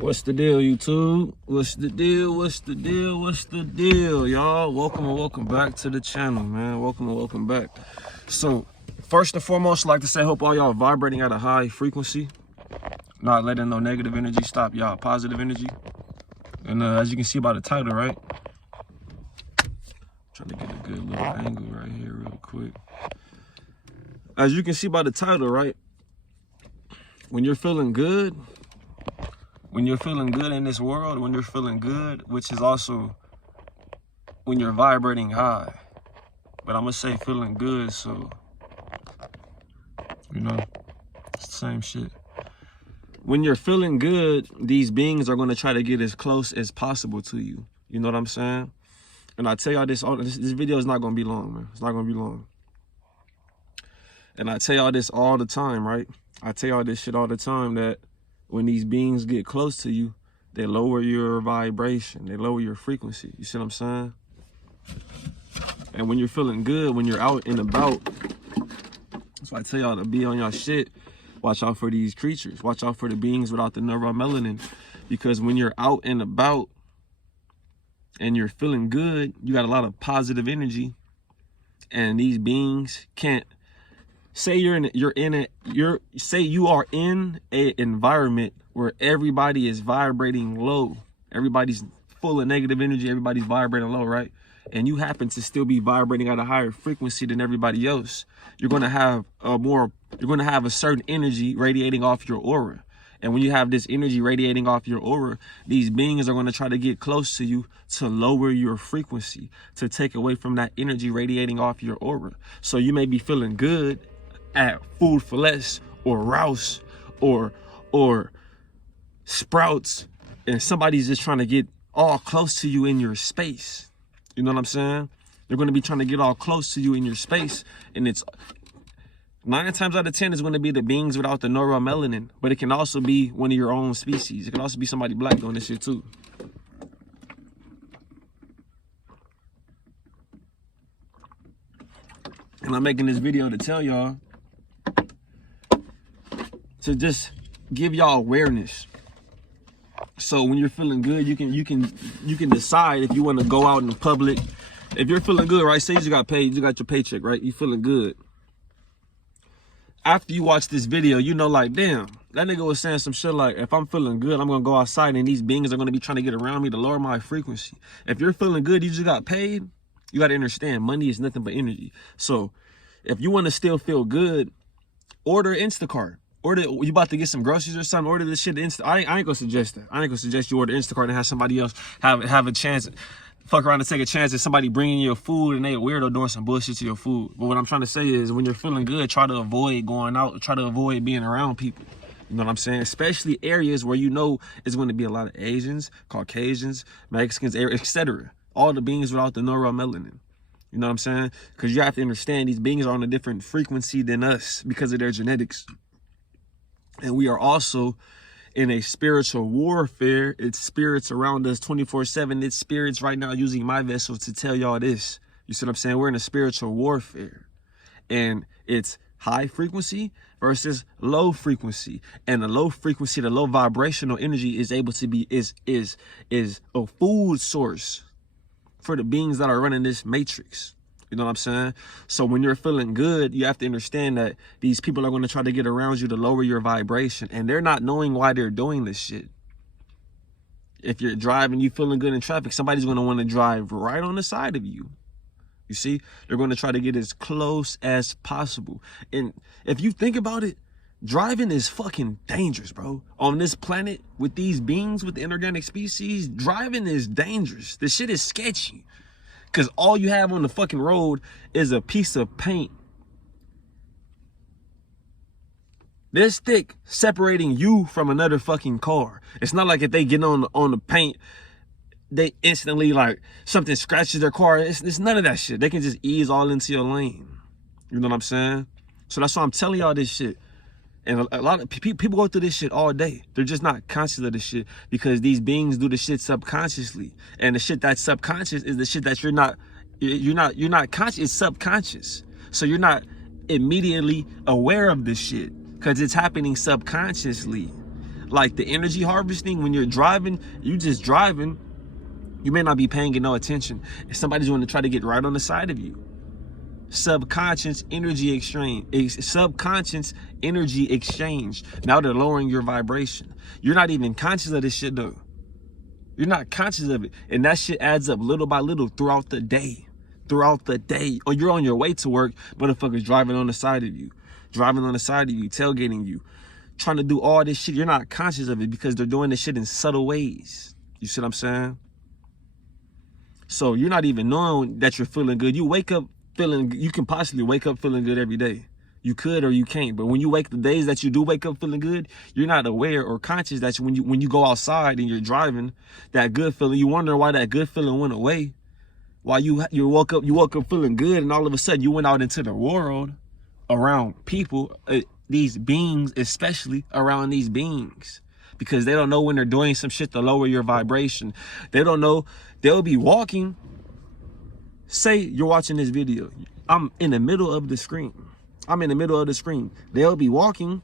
What's the deal, YouTube? What's the deal? What's the deal? What's the deal, y'all? Welcome and welcome back to the channel, man. Welcome and welcome back. So, first and foremost, I'd like to say, hope all y'all vibrating at a high frequency. Not letting no negative energy stop y'all positive energy. And as you can see by the title, right? Trying to get a good little angle right here real quick. As you can see by the title, right? When you're feeling good, in this world, when you're feeling good, which is also when you're vibrating high. But I'm gonna say feeling good, so, you know, it's the same shit. When you're feeling good, these beings are gonna try to get as close as possible to you. You know what I'm saying? And I tell y'all this video is not gonna be long, man. It's not gonna be long. And I tell y'all this all the time, right? I tell y'all this shit all the time, that when these beings get close to you, they lower your vibration. They lower your frequency. You see what I'm saying? And when you're feeling good, when you're out and about, that's why I tell y'all to be on y'all shit. Watch out for these creatures. Watch out for the beings without the neuromelanin. Because when you're out and about and you're feeling good, you got a lot of positive energy. And these beings can't, say you are in an environment where everybody is vibrating low. Everybody's full of negative energy. Everybody's vibrating low, right? And you happen to still be vibrating at a higher frequency than everybody else. You're going to have a certain energy radiating off your aura. And when you have this energy radiating off your aura, these beings are going to try to get close to you to lower your frequency, to take away from that energy radiating off your aura. So you may be feeling good at Food for Less or Rouse or Sprouts, and somebody's just trying to get all close to you in your space. You know what I'm saying? They're going to be trying to get all close to you in your space, and it's 9 times out of 10 is going to be the beings without the neuromelanin, but it can also be one of your own species. It can also be somebody black doing this shit too. And I'm making this video to tell y'all to just give y'all awareness. So when you're feeling good, you can decide if you want to go out in the public. If you're feeling good, right? Say you got paid, you got your paycheck, right? You feeling good. After you watch this video, you know, like, damn, that nigga was saying some shit like, if I'm feeling good, I'm gonna go outside and these beings are gonna be trying to get around me to lower my frequency. If you're feeling good, you just got paid, you gotta understand, money is nothing but energy. So if you want to still feel good, order Instacart. Order, you about to get some groceries or something, order this shit I ain't gonna suggest that. I ain't gonna suggest you order Instacart and have somebody else have a chance, fuck around and take a chance at somebody bringing you your food and they a weirdo doing some bullshit to your food. But what I'm trying to say is, when you're feeling good, try to avoid going out, try to avoid being around people. You know what I'm saying? Especially areas where you know it's going to be a lot of Asians, Caucasians, Mexicans, etc. All the beings without the neuromelanin. You know what I'm saying? Because you have to understand, these beings are on a different frequency than us because of their genetics. And we are also in a spiritual warfare. It's spirits around us 24/7. It's spirits right now using my vessel to tell y'all this. You see what I'm saying? We're in a spiritual warfare. And it's high frequency versus low frequency. And the low frequency, the low vibrational energy is able to be, is a food source for the beings that are running this matrix. You know what I'm saying? So when you're feeling good, you have to understand that these people are going to try to get around you to lower your vibration. And they're not knowing why they're doing this shit. If you're driving, you feeling good in traffic, somebody's going to want to drive right on the side of you. You see? They're going to try to get as close as possible. And if you think about it, driving is fucking dangerous, bro. On this planet, with these beings, with the inorganic species, driving is dangerous. This shit is sketchy. Because all you have on the fucking road is a piece of paint this thick, separating you from another fucking car. It's not like if they get on the paint, they instantly, like, something scratches their car. It's none of that shit. They can just ease all into your lane. You know what I'm saying? So that's why I'm telling y'all this shit. And a lot of people go through this shit all day. They're just not conscious of this shit because these beings do the shit subconsciously. And the shit that's subconscious is the shit that you're not conscious. It's subconscious. So you're not immediately aware of this shit because it's happening subconsciously. Like the energy harvesting, when you're driving, you just driving, you may not be paying it no attention. If somebody's going to try to get right on the side of you. Subconscious energy exchange. Subconscious energy exchange. Now they're lowering your vibration. You're not even conscious of this shit though. You're not conscious of it. And that shit adds up little by little throughout the day. Throughout the day. Or you're on your way to work, motherfuckers driving on the side of you. Driving on the side of you, tailgating you. Trying to do all this shit. You're not conscious of it because they're doing this shit in subtle ways. You see what I'm saying? So you're not even knowing that you're feeling good. You wake up feeling, you can possibly wake up feeling good every day. You could or you can't. But when you wake, the days that you do wake up feeling good, you're not aware or conscious that when you go outside and you're driving, that good feeling, you wonder why that good feeling went away. Why you woke up feeling good, and all of a sudden you went out into the world around people, these beings, especially around these beings, because they don't know when they're doing some shit to lower your vibration. They don't know. They'll be walking. Say you're watching this video. I'm in the middle of the screen. I'm in the middle of the screen. They'll be walking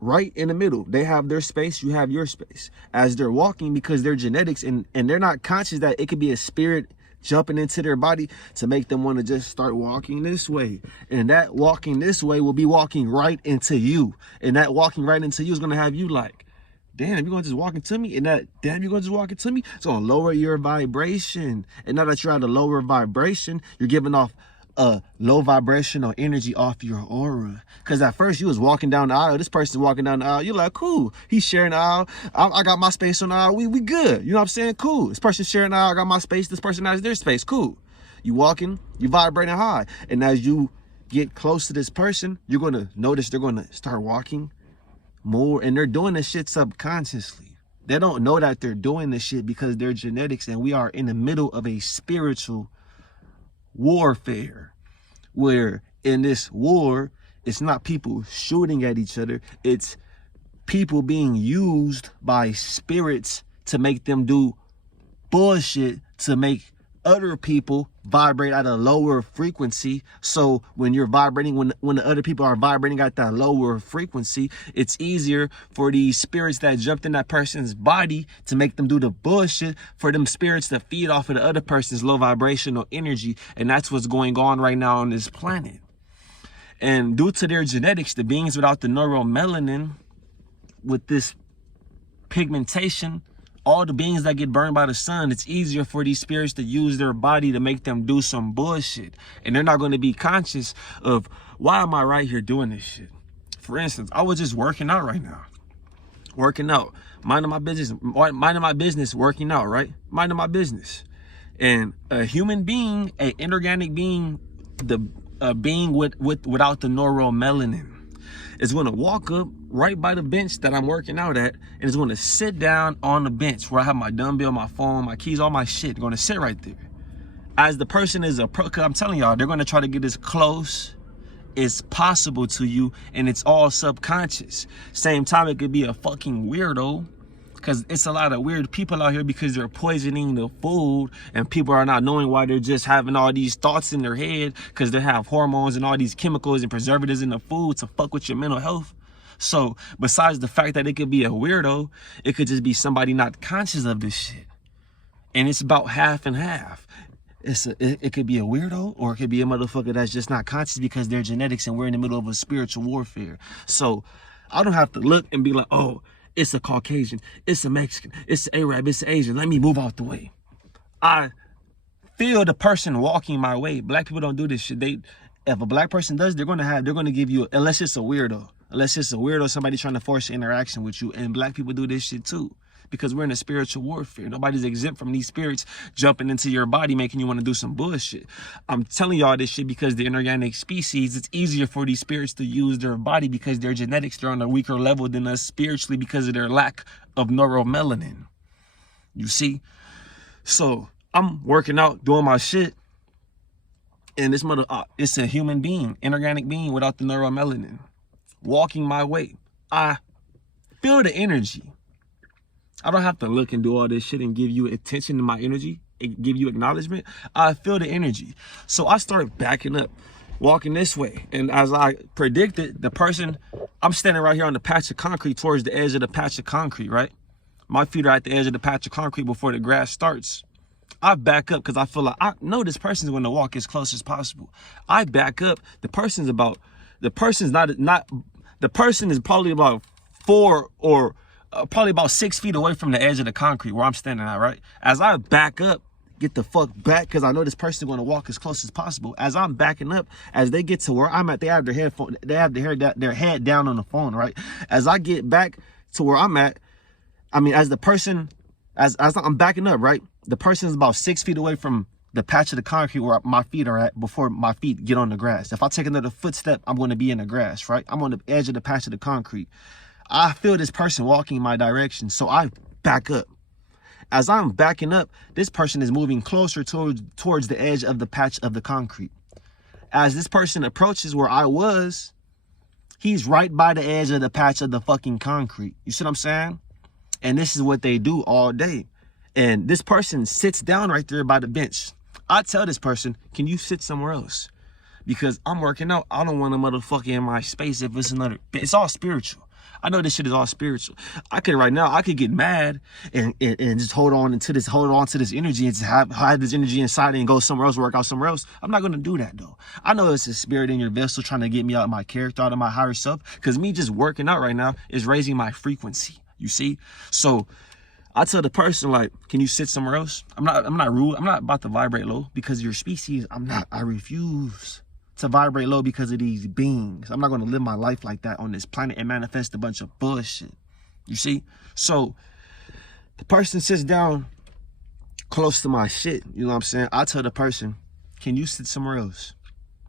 right in the middle. They have their space. You have your space. As they're walking, because they're genetics, and they're not conscious that it could be a spirit jumping into their body to make them want to just start walking this way. And that walking this way will be walking right into you. And that walking right into you is going to have you like, damn, you're going to just walk into me? And that, damn, you're going to just walk into me? It's going to lower your vibration. And now that you're at a lower vibration, you're giving off a low vibrational energy off your aura. Because at first you was walking down the aisle. This person's walking down the aisle. You're like, cool. He's sharing the aisle. I got my space on the aisle. We good. You know what I'm saying? Cool. This person's sharing the aisle. I got my space. This person has their space. Cool. You walking. You vibrating high. And as you get close to this person, you're going to notice they're going to start walking more. And they're doing this shit subconsciously. They don't know that they're doing this shit because they're genetics. And we are in the middle of a spiritual warfare, where in this war, it's not people shooting at each other, it's people being used by spirits to make them do bullshit, to make other people vibrate at a lower frequency. So when you're vibrating, when the other people are vibrating at that lower frequency, it's easier for these spirits that jumped in that person's body to make them do the bullshit, for them spirits to feed off of the other person's low vibrational energy. And that's what's going on right now on this planet. And due to their genetics, the beings without the neuromelanin, with this pigmentation, all the beings that get burned by the sun, it's easier for these spirits to use their body to make them do some bullshit. And they're not going to be conscious of, why am I right here doing this shit? For instance, I was just working out right now. Working out. Minding my business, working out, right? Minding my business. And a human being, an inorganic being, a being without the neuromelanin, is going to walk up right by the bench that I'm working out at, and is going to sit down on the bench where I have my dumbbell, my phone, my keys, all my shit. Going to sit right there. As the person is cause I'm telling y'all, they're going to try to get as close as possible to you, and it's all subconscious. Same time, it could be a fucking weirdo, because it's a lot of weird people out here because they're poisoning the food, and people are not knowing why they're just having all these thoughts in their head, because they have hormones and all these chemicals and preservatives in the food to fuck with your mental health. So besides the fact that it could be a weirdo, it could just be somebody not conscious of this shit. And it's about half and half. It could be a weirdo, or it could be a motherfucker that's just not conscious because they're genetics, and we're in the middle of a spiritual warfare. So I don't have to look and be like, oh, it's a Caucasian, it's a Mexican, it's an Arab, it's an Asian, let me move out the way. I feel the person walking my way. Black people don't do this shit. If a black person does, they're gonna give you, unless it's a weirdo, somebody trying to force interaction with you. And black people do this shit too, because we're in a spiritual warfare. Nobody's exempt from these spirits jumping into your body, making you want to do some bullshit. I'm telling y'all this shit because the inorganic species, it's easier for these spirits to use their body because their genetics, they're on a weaker level than us spiritually because of their lack of neuromelanin. You see? So I'm working out, doing my shit, and this it's a human being, inorganic being without the neuromelanin, walking my way. I feel the energy. I don't have to look and do all this shit and give you attention to my energy and give you acknowledgement. I feel the energy. So I start backing up. walking this way. And as I predicted, the person, I'm standing right here on the patch of concrete towards the edge of the patch of concrete, right? My feet are at the edge of the patch of concrete before the grass starts. I back up because I feel like I know this person's going to walk as close as possible. I back up. The person is probably about 4 or probably about 6 feet away from the edge of the concrete where I'm standing at, right? As I back up, get the fuck back, because I know this person is going to walk as close as possible. As I'm backing up, as they get to where I'm at, they have their head down on the phone, right? As I get back to where I'm at, I mean, as I'm backing up, right? The person is about 6 feet away from the patch of the concrete where my feet are at before my feet get on the grass. If I take another footstep, I'm going to be in the grass, right? I'm on the edge of the patch of the concrete. I feel this person walking in my direction, so I back up. As I'm backing up, this person is moving closer towards the edge of the patch of the concrete. As this person approaches where I was, he's right by the edge of the patch of the fucking concrete. You see what I'm saying? And this is what they do all day. And this person sits down right there by the bench. I tell this person, can you sit somewhere else? Because I'm working out. I don't want a motherfucker in my space if it's another. It's all spiritual. I know this shit is all spiritual. I could get mad and just hold on to this energy and just have this energy inside and go somewhere else, work out somewhere else. I'm not gonna do that though. I know it's a spirit in your vessel trying to get me out of my character, out of my higher self. Because me just working out right now is raising my frequency. You see? So I tell the person, like, can you sit somewhere else? I'm not rude. I'm not about to vibrate low because of your species. I refuse to vibrate low because of these beings. I'm not going to live my life like that on this planet and manifest a bunch of bullshit. You see? So the person sits down close to my shit. You know what I'm saying? I tell the person, can you sit somewhere else?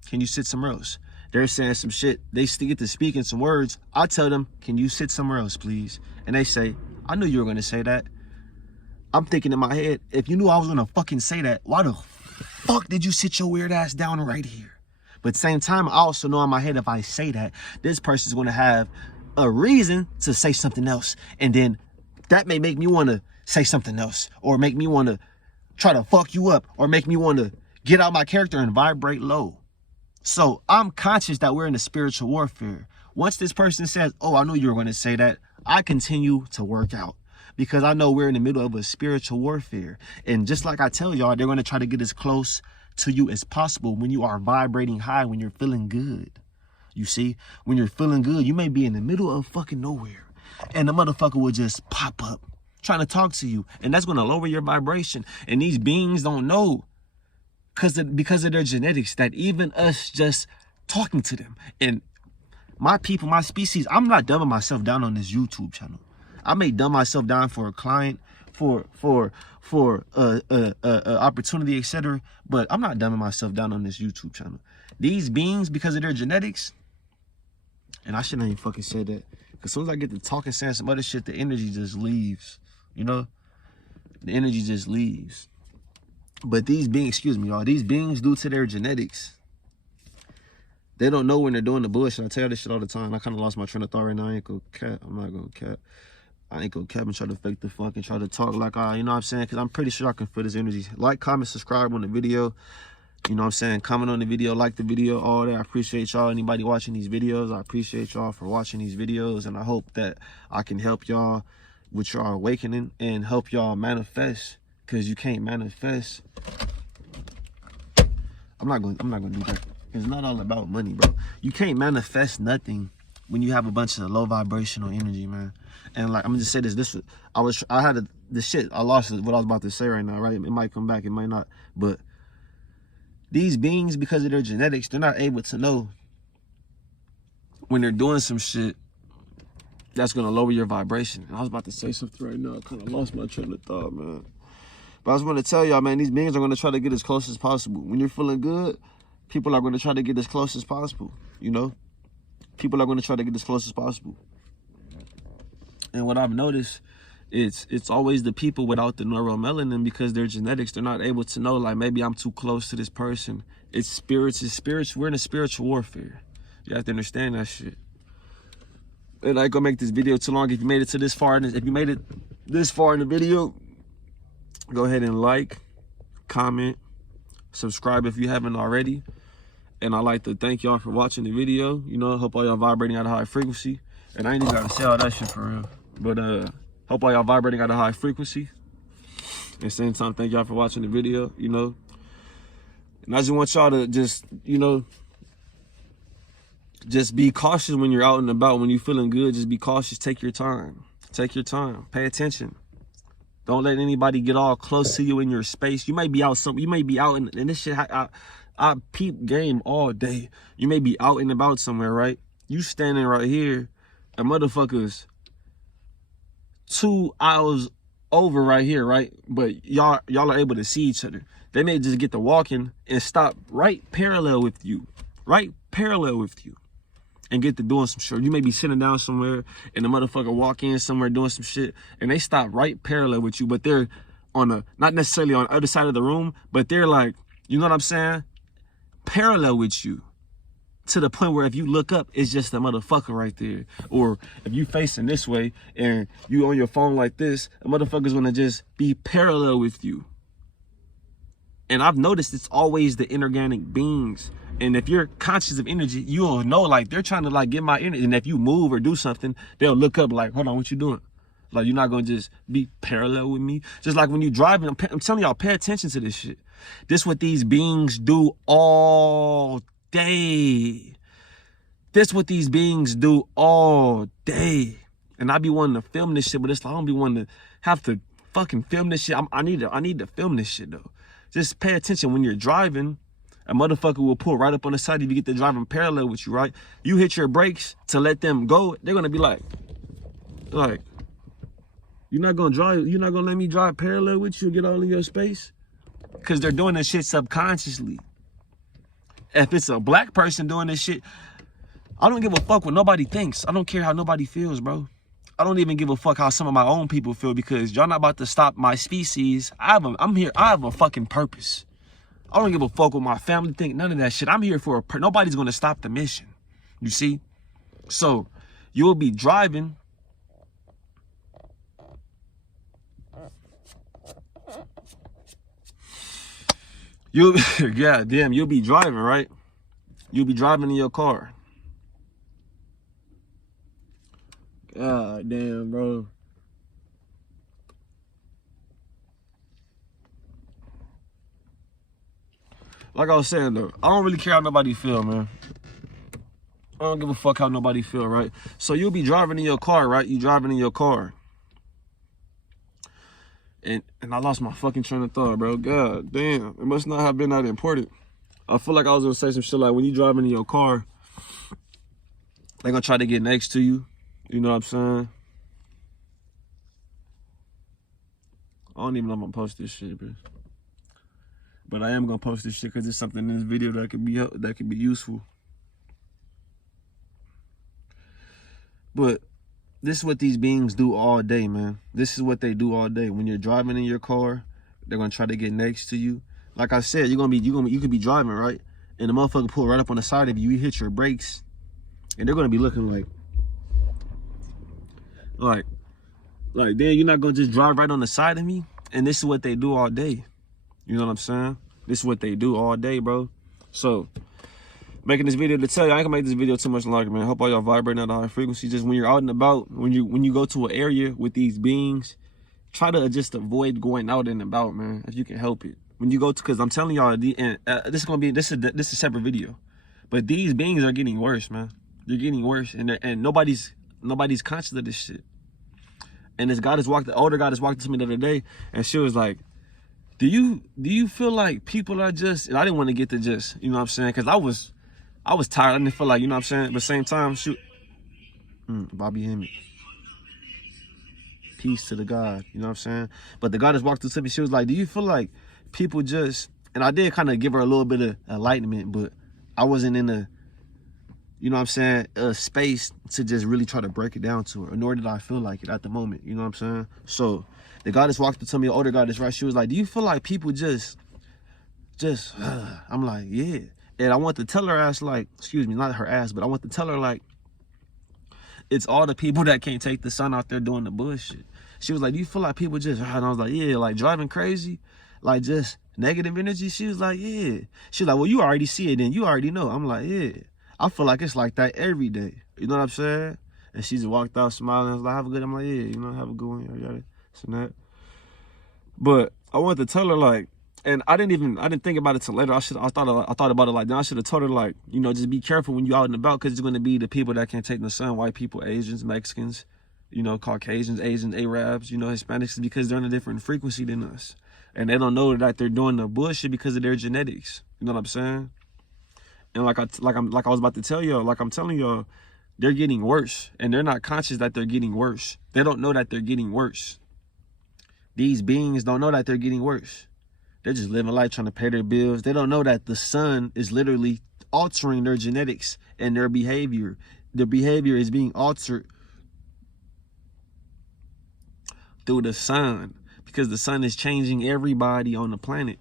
Can you sit somewhere else? They're saying some shit. They get to speaking some words. I tell them, can you sit somewhere else, please? And they say, I knew you were going to say that. I'm thinking in my head, if you knew I was going to fucking say that, why the fuck did you sit your weird ass down right here? But at the same time, I also know in my head, if I say that, this person's going to have a reason to say something else. And then that may make me want to say something else, or make me want to try to fuck you up, or make me want to get out my character and vibrate low. So I'm conscious that we're in a spiritual warfare. Once this person says, oh, I knew you were going to say that, I continue to work out. Because I know we're in the middle of a spiritual warfare. And just like I tell y'all, they're going to try to get as close to you as possible when you are vibrating high, when you're feeling good. You see, when you're feeling good, you may be in the middle of fucking nowhere, and the motherfucker will just pop up trying to talk to you, and that's going to lower your vibration. And these beings don't know, because of their genetics, that even us just talking to them, and my people, my species, I'm not dumbing myself down on this YouTube channel. I may dumb myself down for a client, for opportunity, etc. But I'm not dumbing myself down on this YouTube channel. These beings, because of their genetics, and I shouldn't even fucking say that, because as soon as I get to talking, saying some other shit, the energy just leaves. You know, the energy just leaves. But these beings, excuse me, y'all, these beings, due to their genetics, they don't know when they're doing the bullshit. I tell you this shit all the time. I kind of lost my train of thought right now. I ain't gonna cap. I'm not gonna cap. I ain't gonna cap and try to fake the funk and try to talk like you know what I'm saying? Because I'm pretty sure I can feel this energy. Like, comment, subscribe on the video. You know what I'm saying? Comment on the video, like the video, all that. I appreciate y'all. Anybody watching these videos, I appreciate y'all for watching these videos. And I hope that I can help y'all with your awakening and help y'all manifest. Because you can't manifest. I'm not gonna do that. It's not all about money, bro. You can't manifest nothing when you have a bunch of low vibrational energy, man. And like, I'm gonna just say this. I lost what I was about to say right now, right? It might come back, it might not. But these beings, because of their genetics, they're not able to know when they're doing some shit that's gonna lower your vibration. And I was about to say something right now. I kind of lost my train of thought, man. But I was gonna tell y'all, man, these beings are gonna try to get as close as possible. When you're feeling good, people are gonna try to get as close as possible, you know? People are gonna try to get as close as possible. And what I've noticed, it's always the people without the neuromelanin, because their genetics, they're not able to know, like, maybe I'm too close to this person. It's spirits. We're in a spiritual warfare. You have to understand that shit. And I ain't gonna make this video too long. If you made it to this far, if you made it this far in the video, go ahead and like, comment, subscribe if you haven't already. And I'd like to thank y'all for watching the video. You know, hope all y'all vibrating at a high frequency. And I ain't even gotta say all that shit for real. But hope all y'all vibrating at a high frequency. At the same time, thank y'all for watching the video, you know. And I just want y'all to just, you know, just be cautious when you're out and about. When you're feeling good, just be cautious. Take your time. Take your time. Pay attention. Don't let anybody get all close to you in your space. You may be out you may be out in this shit. I peep game all day. You may be out and about somewhere, right? You standing right here, and motherfuckers 2 hours over right here, right? But y'all are able to see each other. They may just get to walking and stop right parallel with you, and get to doing some shit. You may be sitting down somewhere and the motherfucker walk in somewhere doing some shit and they stop right parallel with you, but they're on not necessarily on the other side of the room, but they're like, you know what I'm saying? Parallel with you, to the point where if you look up, it's just a motherfucker right there. Or if you facing this way and you on your phone like this, a motherfucker's gonna just be parallel with you. And I've noticed it's always the inorganic beings. And if you're conscious of energy, you'll know, like, they're trying to, like, get my energy. And if you move or do something, they'll look up like, hold on, what you doing? Like, you're not going to just be parallel with me. Just like when you're driving, I'm telling y'all, pay attention to this shit. This what these beings do all day. This what these beings do all day. And I be wanting to film this shit, but it's like, I don't be wanting to have to fucking film this shit. I need to film this shit, though. Just pay attention when you're driving. A motherfucker will pull right up on the side if you get to driving parallel with you, right? You hit your brakes to let them go. They're gonna be like, you're not gonna let me drive parallel with you and get all in your space? Because they're doing this shit subconsciously. If it's a black person doing this shit, I don't give a fuck what nobody thinks. I don't care how nobody feels, bro. I don't even give a fuck how some of my own people feel, because y'all not about to stop my species. I'm here. I have a fucking purpose. I don't give a fuck what my family think. None of that shit. I'm here for nobody's gonna stop the mission. You see? So you'll be driving. You'll be driving, right? You'll be driving in your car. God damn, bro. Like I was saying, though, I don't really care how nobody feel, man. I don't give a fuck how nobody feel, right? So you'll be driving in your car, right? You driving in your car. And I lost my fucking train of thought, bro. God damn. It must not have been that important. I feel like I was gonna say some shit like, when you driving in your car, they gonna try to get next to you. You know what I'm saying? I don't even know if I'm gonna post this shit, bro. But I am gonna post this shit because it's something in this video that could be useful. But this is what these beings do all day, man. This is what they do all day. When you're driving in your car, they're gonna try to get next to you. Like I said, you could be driving, right? And the motherfucker pull right up on the side of you. You hit your brakes, and they're gonna be looking like, then you're not gonna just drive right on the side of me. And this is what they do all day. You know what I'm saying? This is what they do all day, bro. So, making this video to tell you, I ain't gonna make this video too much longer, man. I hope all y'all vibrating at a high frequency. Just when you're out and about, when you go to an area with these beings, try to just avoid going out and about, man, if you can help it. When you go to, because I'm telling y'all, this is a separate video, but these beings are getting worse, man. They're getting worse, and nobody's conscious of this shit. And this guy the older guy just walked up to me the other day, and she was like, do you feel like people are just, and I didn't want to get to just, you know what I'm saying, because I was tired. I didn't feel like, you know what I'm saying, but at the same time, shoot, Bobby Hemmett, peace to the God, you know what I'm saying. But the guy just walked up to me, she was like, do you feel like people just, and I did kind of give her a little bit of enlightenment, but I wasn't in a, you know what I'm saying, a space to just really try to break it down to her, nor did I feel like it at the moment, you know what I'm saying. So the guy just walked up to me, the older guy just right, she was like, do you feel like people just I'm like, yeah. And I want to tell her ass, like, excuse me, not her ass, but I want to tell her, like, it's all the people that can't take the sun out there doing the bullshit. She was like, do you feel like people just, and I was like, yeah, like driving crazy. Like just negative energy? She was like, yeah. She was like, well, you already see it then. You already know. I'm like, yeah. I feel like it's like that every day. You know what I'm saying? And she just walked out smiling. I was like, have a good. I'm like, yeah, you know, have a good one. Yada, this and that. But I wanted to tell her like, and I didn't think about it till later. I thought about it like, then I should have told her like, you know, just be careful when you out and about, because it's going to be the people that can't take the sun, white people, Asians, Mexicans, you know, Caucasians, Asians, Arabs, you know, Hispanics, because they're on a different frequency than us. And they don't know that they're doing the bullshit because of their genetics. You know what I'm saying? And like I was about to tell y'all, like I'm telling y'all, they're getting worse, and they're not conscious that they're getting worse. They don't know that they're getting worse. These beings don't know that they're getting worse. They're just living life trying to pay their bills. They don't know that the sun is literally altering their genetics and their behavior. Their behavior is being altered through the sun, because the sun is changing everybody on the planet.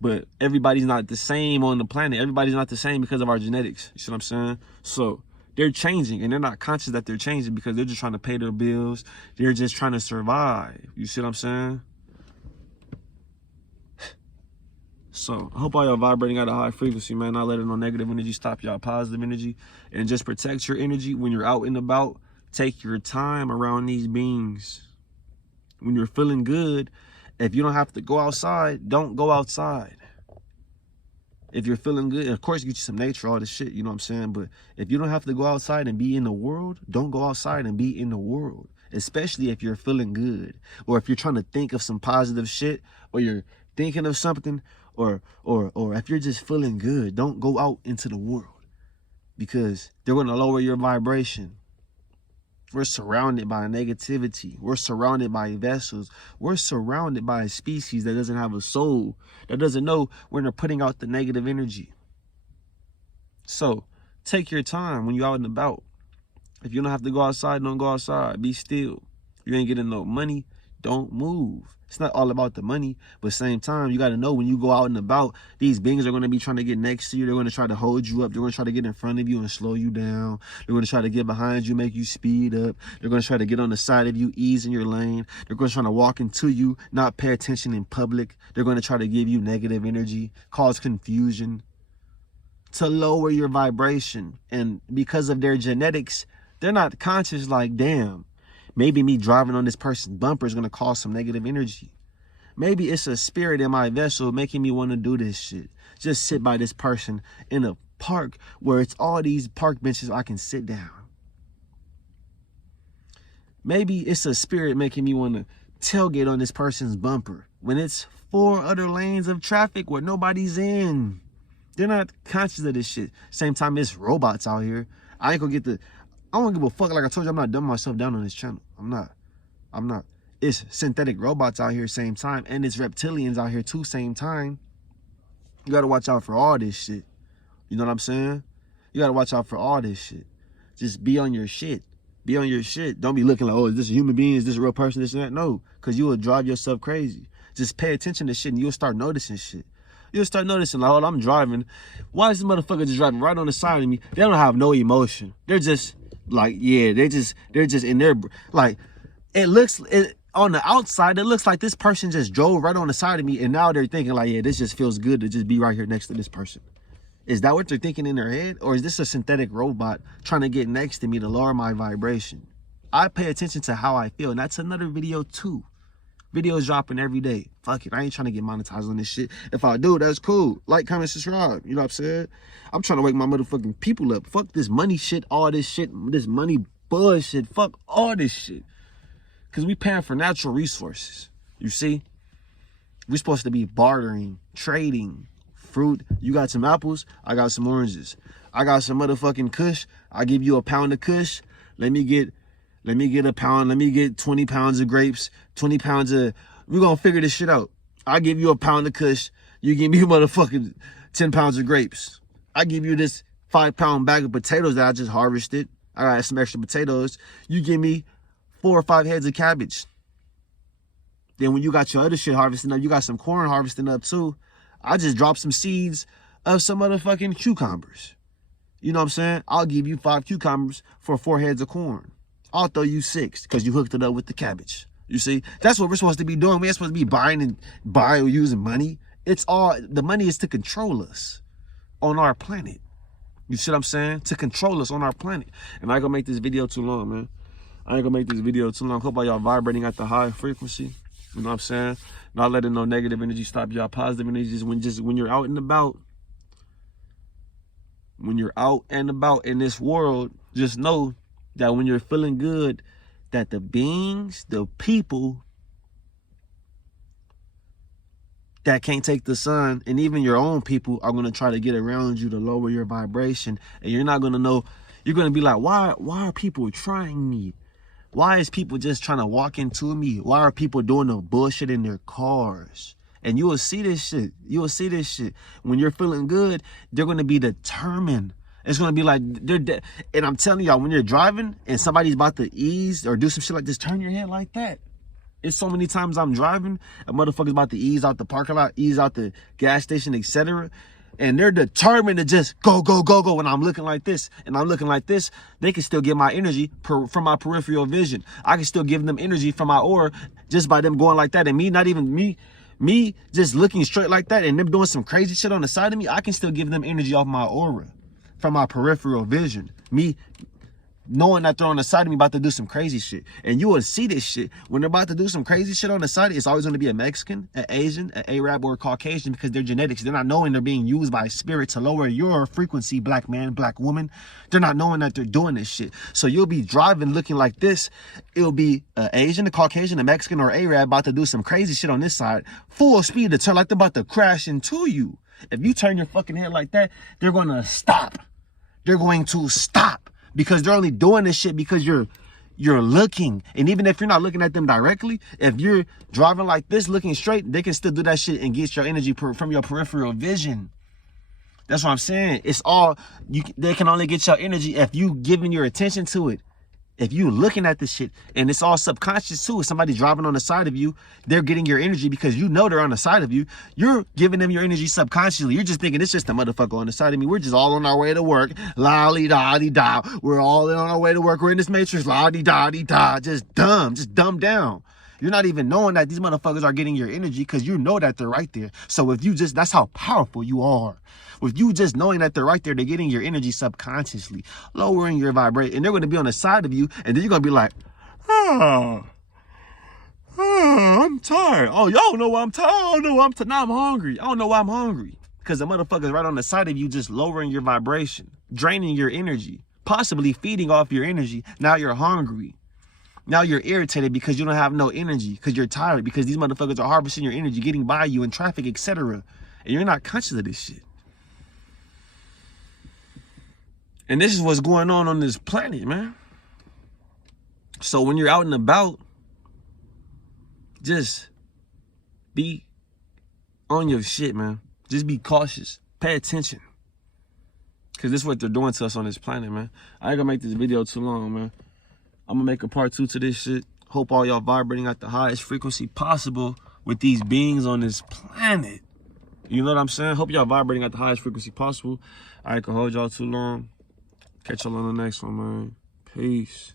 But everybody's not the same on the planet. Everybody's not the same because of our genetics. You see what I'm saying? So they're changing, and they're not conscious that they're changing because they're just trying to pay their bills. They're just trying to survive. You see what I'm saying? So I hope all y'all vibrating at a high frequency, man. Not letting no negative energy stop y'all positive energy. And just protect your energy when you're out and about. Take your time around these beings. When you're feeling good, if you don't have to go outside, don't go outside. If you're feeling good, of course, get you some nature, all this shit, you know what I'm saying? But if you don't have to go outside and be in the world, don't go outside and be in the world. Especially if you're feeling good, or if you're trying to think of some positive shit, or you're thinking of something, or if you're just feeling good, don't go out into the world, because they're going to lower your vibration. We're surrounded by negativity. We're surrounded by vessels. We're surrounded by a species that doesn't have a soul, that doesn't know when they're putting out the negative energy. So take your time when you're out and about. If you don't have to go outside, don't go outside. Be still. You ain't getting no money, don't move. It's not all about the money, but at the same time, you got to know when you go out and about, these beings are going to be trying to get next to you. They're going to try to hold you up. They're going to try to get in front of you and slow you down. They're going to try to get behind you, make you speed up. They're going to try to get on the side of you, ease in your lane. They're going to try to walk into you, not pay attention in public. They're going to try to give you negative energy, cause confusion, to lower your vibration. And because of their genetics, they're not conscious like, damn, maybe me driving on this person's bumper is going to cause some negative energy. Maybe it's a spirit in my vessel making me want to do this shit. Just sit by this person in a park where it's all these park benches I can sit down. Maybe it's a spirit making me want to tailgate on this person's bumper when it's 4 other lanes of traffic where nobody's in. They're not conscious of this shit. Same time, it's robots out here. I don't give a fuck. Like I told you, I'm not dumbing myself down on this channel. I'm not. It's synthetic robots out here same time, and it's reptilians out here too same time. You gotta watch out for all this shit. You know what I'm saying? You gotta watch out for all this shit. Just be on your shit. Be on your shit. Don't be looking like, oh, is this a human being? Is this a real person? This and that? No, because you will drive yourself crazy. Just pay attention to shit, and you'll start noticing shit. You'll start noticing, like, oh, I'm driving. Why is this motherfucker just driving right on the side of me? They don't have no emotion. They're just like, yeah, they're just in their, like, on the outside, it looks like this person just drove right on the side of me, and now they're thinking like, yeah, this just feels good to just be right here next to this person. Is that what they're thinking in their head? Or is this a synthetic robot trying to get next to me to lower my vibration? I pay attention to how I feel, and that's another video too. Videos dropping every day. Fuck it, I ain't trying to get monetized on this shit. If I do, that's cool. Like, comment, subscribe. You know what I'm saying? I'm trying to wake my motherfucking people up. Fuck this money shit, all this shit, this money bullshit. Fuck all this shit. Because we paying for natural resources. You see? We're supposed to be bartering, trading, fruit. You got some apples, I got some oranges. I got some motherfucking kush. I give you a pound of kush. Let me get a pound. Let me get 20 pounds of grapes, 20 pounds of, we're going to figure this shit out. I give you a pound of kush. You give me a motherfucking 10 pounds of grapes. I give you this 5-pound bag of potatoes that I just harvested. I got some extra potatoes. You give me 4 or 5 heads of cabbage. Then when you got your other shit harvesting up, you got some corn harvesting up too. I just dropped some seeds of some motherfucking cucumbers. You know what I'm saying? I'll give you 5 cucumbers for 4 heads of corn. I'll throw you 6 because you hooked it up with the cabbage. You see, that's what we're supposed to be doing. We're supposed to be buying or using money. It's all, the money is to control us on our planet. You see what I'm saying? To control us on our planet. And I ain't gonna make this video too long, man. I ain't gonna make this video too long. Hope all y'all vibrating at the high frequency. You know what I'm saying? Not letting no negative energy stop y'all. Positive energy just when you're out and about. When you're out and about in this world, just know that when you're feeling good, that the beings, the people that can't take the sun, and even your own people, are going to try to get around you to lower your vibration. And you're not going to know. You're going to be like, why are people trying me? Why is people just trying to walk into me? Why are people doing the bullshit in their cars? And you will see this shit. You will see this shit. When you're feeling good, they're going to be determined. It's going to be like, and I'm telling y'all, when you're driving and somebody's about to ease or do some shit like this, turn your head like that. It's so many times I'm driving, a motherfucker's about to ease out the parking lot, ease out the gas station, etc. And they're determined to just go, go, go, go. When I'm looking like this and I'm looking like this, they can still get my energy from my peripheral vision. I can still give them energy from my aura just by them going like that. And me, not even me just looking straight like that and them doing some crazy shit on the side of me, I can still give them energy off my aura from my peripheral vision. Me knowing that they're on the side of me about to do some crazy shit. And you will see this shit. When they're about to do some crazy shit on the side, it's always going to be a Mexican, an Asian, an Arab, or a Caucasian, because they're genetics. They're not knowing they're being used by a spirit to lower your frequency, black man, black woman. They're not knowing that they're doing this shit. So you'll be driving looking like this. It'll be an Asian, a Caucasian, a Mexican, or Arab about to do some crazy shit on this side, full speed to turn like they're about to crash into you. If you turn your fucking head like that, they're going to stop. They're going to stop. Because they're only doing this shit because you're looking. And even if you're not looking at them directly, if you're driving like this, looking straight, they can still do that shit and get your energy from your peripheral vision. That's what I'm saying. It's all, they can only get your energy if you giving your attention to it. If you looking at this shit, and it's all subconscious too. If somebody's driving on the side of you, they're getting your energy because you know they're on the side of you. You're giving them your energy subconsciously. You're just thinking it's just a motherfucker on the side of me. We're just all on our way to work. La-di-da-di-da. We're all on our way to work. We're in this matrix. La-di-da-di-da. Just dumb down. You're not even knowing that these motherfuckers are getting your energy because you know that they're right there. So if you just, that's how powerful you are. With you just knowing that they're right there, they're getting your energy subconsciously, lowering your vibration. And they're going to be on the side of you. And then you're going to be like, I'm tired. Oh, y'all know why I'm tired. I don't know why I'm tired. Now I'm hungry. I don't know why I'm hungry. Because the motherfucker's right on the side of you, just lowering your vibration, draining your energy, possibly feeding off your energy. Now you're hungry. Now you're irritated because you don't have no energy, because you're tired, because these motherfuckers are harvesting your energy, getting by you in traffic, etc. And you're not conscious of this shit. And this is what's going on this planet, man. So when you're out and about, just be on your shit, man. Just be cautious. Pay attention. Because this is what they're doing to us on this planet, man. I ain't gonna make this video too long, man. I'm gonna make a part 2 to this shit. Hope all y'all vibrating at the highest frequency possible with these beings on this planet. You know what I'm saying? Hope y'all vibrating at the highest frequency possible. I ain't gonna hold y'all too long. Catch y'all on the next one, man. Peace.